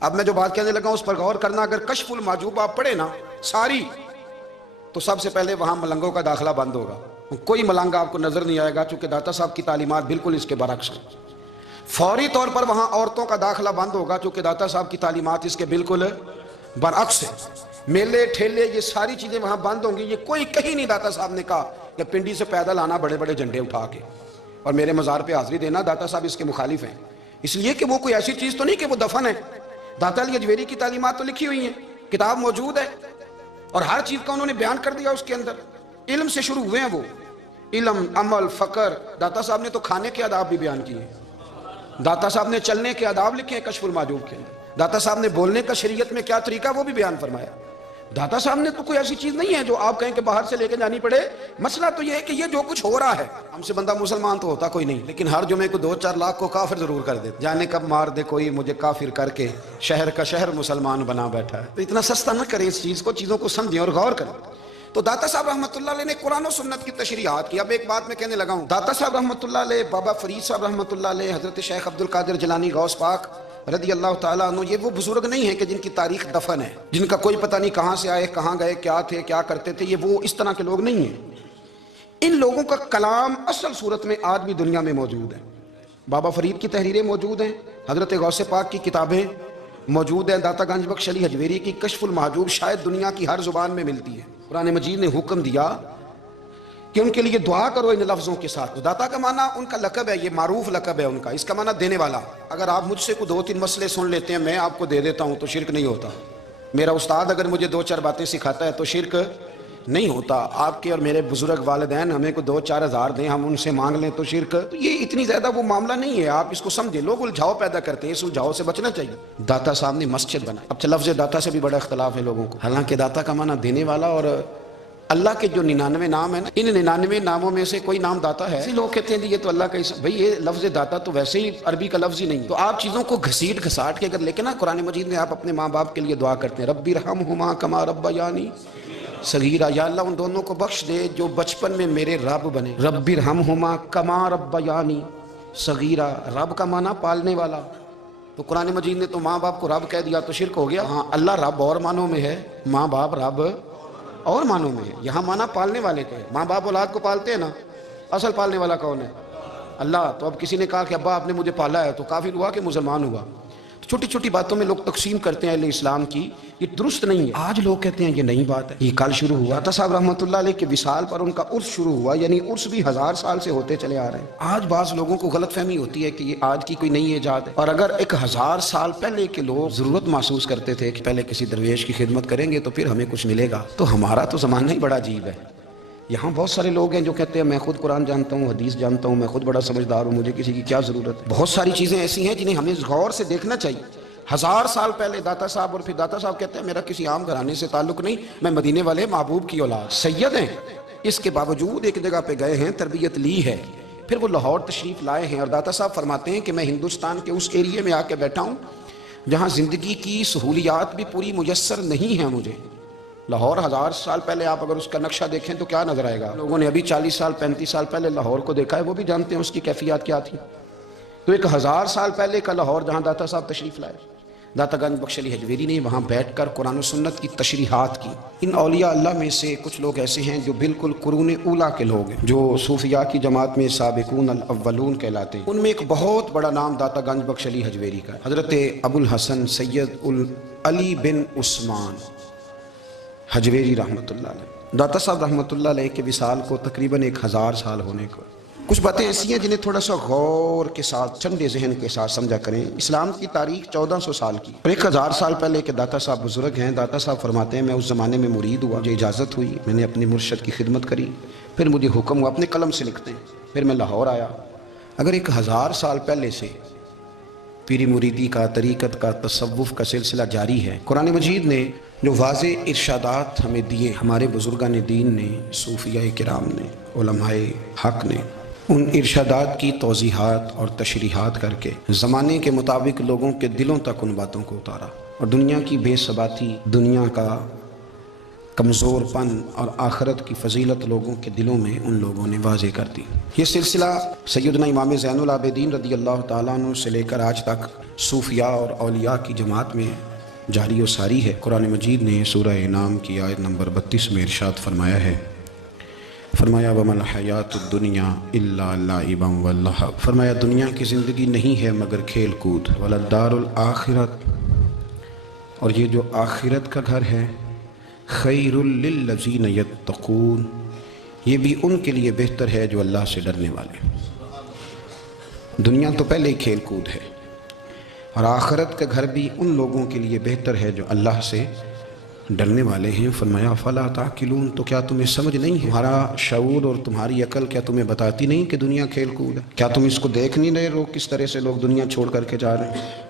اب میں جو بات کہنے لگا اس پر غور کرنا، اگر کشف المحجوب آپ پڑھے نا ساری، تو سب سے پہلے وہاں ملنگوں کا داخلہ بند ہوگا، کوئی ملنگ آپ کو نظر نہیں آئے گا، چونکہ داتا صاحب کی تعلیمات بالکل اس کے برعکس ہیں۔ فوری طور پر وہاں عورتوں کا داخلہ بند ہوگا، چونکہ داتا صاحب کی تعلیمات اس کے بالکل برعکس ہیں۔ میلے ٹھیلے یہ ساری چیزیں وہاں بند ہوں گی، یہ کوئی کہیں نہیں داتا صاحب نے کہا کہ پنڈی سے پیدل آنا بڑے بڑے جھنڈے اٹھا کے اور میرے مزار پہ حاضری دینا، داتا صاحب اس کے مخالف ہیں، اس لیے کہ وہ کوئی ایسی چیز تو نہیں کہ وہ دفن ہے۔ داتا علی اجویری کی تعلیمات تو لکھی ہوئی ہیں، کتاب موجود ہے، اور ہر چیز کا انہوں نے بیان کر دیا اس کے اندر۔ علم سے شروع ہوئے ہیں وہ، علم، عمل، فقر۔ داتا صاحب نے تو کھانے کے آداب بھی بیان کیے، داتا صاحب نے چلنے کے آداب لکھے ہیں کشف المحجوب کے اندر، داتا صاحب نے بولنے کا شریعت میں کیا طریقہ وہ بھی بیان فرمایا۔ داتا صاحب نے تو کوئی ایسی چیز نہیں ہے جو آپ کہیں کہ باہر سے لے کے جانی پڑے۔ مسئلہ تو یہ ہے کہ یہ جو کچھ ہو رہا ہے، ہم سے بندہ مسلمان تو ہوتا کوئی نہیں، لیکن ہر جمعے کو 2-4 لاکھ کو کافر ضرور کر دے، جانے کب مار دے کوئی مجھے کافر کر کے، شہر کا شہر مسلمان بنا بیٹھا ہے۔ تو اتنا سستا نہ کریں اس چیز کو، چیزوں کو سمجھیں اور غور کریں۔ تو داتا صاحب رحمۃ اللہ علیہ نے قرآن و سنت کی تشریحات کی۔ اب ایک بات میں کہنے لگا ہوں، داتا صاحب رحمۃ اللہ علیہ، بابا فرید صاحب رحمۃ اللہ علیہ، حضرت شیخ عبد القادر جیلانی غوث پاک رضی اللہ تعالیٰ عنہ، یہ وہ بزرگ نہیں ہیں کہ جن کی تاریخ دفن ہے، جن کا کوئی پتہ نہیں کہاں سے آئے، کہاں گئے، کیا تھے، کیا کرتے تھے، یہ وہ اس طرح کے لوگ نہیں ہیں۔ ان لوگوں کا کلام اصل صورت میں آج بھی دنیا میں موجود ہے۔ بابا فرید کی تحریریں موجود ہیں، حضرت غوث پاک کی کتابیں موجود ہیں، داتا گنج بخش علی حجویری کی کشف المحجوب شاید دنیا کی ہر زبان میں ملتی ہے۔ قرآن مجید نے حکم دیا کہ ان کے لیے دعا کرو ان لفظوں کے ساتھ۔ داتا کا معنی ان کا لقب ہے، یہ معروف لقب ہے ان کا، اس کا معنی دینے والا۔ اگر آپ مجھ سے کوئی 2-3 مسئلے سن لیتے ہیں، میں آپ کو دے دیتا ہوں تو شرک نہیں ہوتا۔ میرا استاد اگر مجھے 2-4 باتیں سکھاتا ہے تو شرک نہیں ہوتا۔ آپ کے اور میرے بزرگ والدین ہمیں کو 2-4 ہزار دیں، ہم ان سے مانگ لیں تو شرک، تو یہ اتنی زیادہ وہ معاملہ نہیں ہے۔ آپ اس کو سمجھیں، لوگ الجھاؤ پیدا کرتے ہیں، اس الجھاؤ سے بچنا چاہیے۔ داتا صاحب نے مسجد بنائی۔ اب لفظ داتا سے بھی بڑا اختلاف ہے لوگوں کو، حالانکہ داتا کا معنی دینے والا، اور اللہ کے جو 99 نام ہیں نا، ان 99 ناموں میں سے کوئی نام داتا ہے۔ لوگ کہتے ہیں یہ تو اللہ کا بھائی، یہ لفظ داتا تو ویسے ہی عربی کا لفظ ہی نہیں ہے۔ تو آپ چیزوں کو گھسیٹ گھساٹ کے اگر لے کے نا، قرآن مجید میں آپ اپنے ماں باپ کے لیے دعا کرتے ہیں، رب ارحمہما کما ربیانی صغیرا، یا اللہ ان دونوں کو بخش دے جو بچپن میں میرے رب بنے۔ رب ارحمہما کما ربیانی صغیرا، رب کا معنی پالنے والا۔ تو قرآن مجید نے تو ماں باپ کو رب کہہ دیا تو شرک ہو گیا۔ ہاں، اللہ رب اور معنوں میں ہے، ماں باپ رب اور معنوں میں ہے۔ یہاں معنی پالنے والے کے ہے، ماں باپ اولاد کو پالتے ہیں نا، اصل پالنے والا کون ہے؟ اللہ۔ تو اب کسی نے کہا کہ ابا آپ نے مجھے پالا ہے، تو کافر ہوا کہ مسلمان ہوا؟ چھوٹی چھوٹی باتوں میں لوگ تقسیم کرتے ہیں اہل اسلام کی، یہ درست نہیں ہے۔ آج لوگ کہتے ہیں یہ نئی بات ہے، یہ کل شروع ہوا۔ داتا صاحب رحمۃ اللہ علیہ کے وصال پر ان کا عرس شروع ہوا، یعنی عرس بھی 1000 سال سے ہوتے چلے آ رہے ہیں۔ آج بعض لوگوں کو غلط فہمی ہوتی ہے کہ یہ آج کی کوئی نئی ایجاد ہے، اور اگر ایک 1000 سال پہلے کے لوگ ضرورت محسوس کرتے تھے کہ پہلے کسی درویش کی خدمت کریں گے تو پھر ہمیں کچھ ملے گا، تو ہمارا تو زمانہ ہی بڑا عجیب ہے۔ یہاں بہت سارے لوگ ہیں جو کہتے ہیں میں خود قرآن جانتا ہوں، حدیث جانتا ہوں، میں خود بڑا سمجھدار ہوں، مجھے کسی کی کیا ضرورت ہے۔ بہت ساری چیزیں ایسی ہیں جنہیں ہمیں غور سے دیکھنا چاہیے۔ 1000 سال پہلے داتا صاحب، اور پھر داتا صاحب کہتے ہیں میرا کسی عام گھرانے سے تعلق نہیں، میں مدینے والے محبوب کی اولاد، سید ہیں۔ اس کے باوجود ایک جگہ پہ گئے ہیں، تربیت لی ہے، پھر وہ لاہور تشریف لائے ہیں، اور داتا صاحب فرماتے ہیں کہ میں ہندوستان کے اس ایریے میں آ کے بیٹھا ہوں جہاں زندگی کی سہولیات بھی پوری میسر نہیں ہیں مجھے۔ لاہور 1000 سال پہلے آپ اگر اس کا نقشہ دیکھیں تو کیا نظر آئے گا؟ لوگوں نے ابھی 40 سال 35 سال پہلے لاہور کو دیکھا ہے، وہ بھی جانتے ہیں اس کی کیفیات کیا تھی۔ تو ایک 1000 سال پہلے کا لاہور جہاں داتا صاحب تشریف لائے، داتا گنج بخش علی حجویری نے وہاں بیٹھ کر قرآن و سنت کی تشریحات کی۔ ان اولیاء اللہ میں سے کچھ لوگ ایسے ہیں جو بالکل قرون اولیٰ کے لوگ ہیں، جو صوفیاء کی جماعت میں سابقون الاولون کہلاتے ہیں۔ ان میں ایک بہت بڑا نام داتا گنج بخش علی حجویری کا ہے، حضرت ابو الحسن سید علی بن عثمان حجویری رحمۃ اللہ علیہ۔ داتا صاحب رحمۃ اللہ علیہ کے وصال کو تقریباً 1000 سال ہونے کو۔ کچھ باتیں ایسی ہیں جنہیں تھوڑا سا غور کے ساتھ، ٹھنڈے ذہن کے ساتھ سمجھا کریں۔ اسلام کی تاریخ 1400 سال کی، اور 1000 سال پہلے کے داتا صاحب بزرگ ہیں۔ داتا صاحب فرماتے ہیں میں اس زمانے میں مرید ہوا، مجھے اجازت ہوئی، میں نے اپنے مرشد کی خدمت کری، پھر مجھے حکم ہوا، اپنے قلم سے لکھتے ہیں، پھر میں لاہور آیا۔ اگر 1000 سال پہلے سے پیری مریدی کا، طریقت کا، تصوف کا سلسلہ جاری ہے، قرآن مجید نے جو واضح ارشادات ہمیں دیے، ہمارے بزرگان دین نے، صوفیاء کرام نے، علماء حق نے، ان ارشادات کی توضیحات اور تشریحات کر کے زمانے کے مطابق لوگوں کے دلوں تک ان باتوں کو اتارا، اور دنیا کی بے ثباتی، دنیا کا کمزور پن اور آخرت کی فضیلت لوگوں کے دلوں میں ان لوگوں نے واضح کر دی۔ یہ سلسلہ سیدنا امام زین العابدین رضی اللہ تعالیٰ عنہ سے لے کر آج تک صوفیاء اور اولیاء کی جماعت میں جاری و ساری ہے۔ قرآن مجید نے سورہ انعام کی آیت نمبر 32 میں ارشاد فرمایا ہے، فرمایا وَمَا الْحَيَاةُ الدُّنْيَا إِلَّا لَعِبًا وَلَهْوًا، فرمایا دنیا کی زندگی نہیں ہے مگر کھیل کود، وَلَلدَّارُ الْآخِرَةُ، اور یہ جو آخرت کا گھر ہے، خَيْرٌ لِلَّذِينَ يَتَّقُونَ، یہ بھی ان کے لیے بہتر ہے جو اللہ سے ڈرنے والے۔ دنیا تو پہلے ہی کھیل کود ہے، اور آخرت کا گھر بھی ان لوگوں کے لیے بہتر ہے جو اللہ سے ڈرنے والے ہیں۔ فرمایا فلا تعقلون، تو کیا تمہیں سمجھ نہیں ہے؟ تمہارا شعور اور تمہاری عقل کیا تمہیں بتاتی نہیں کہ دنیا کھیل کود ہے؟ کیا تم اس کو دیکھ نہیں رہے لوگ کس طرح سے لوگ دنیا چھوڑ کر کے جا رہے ہیں؟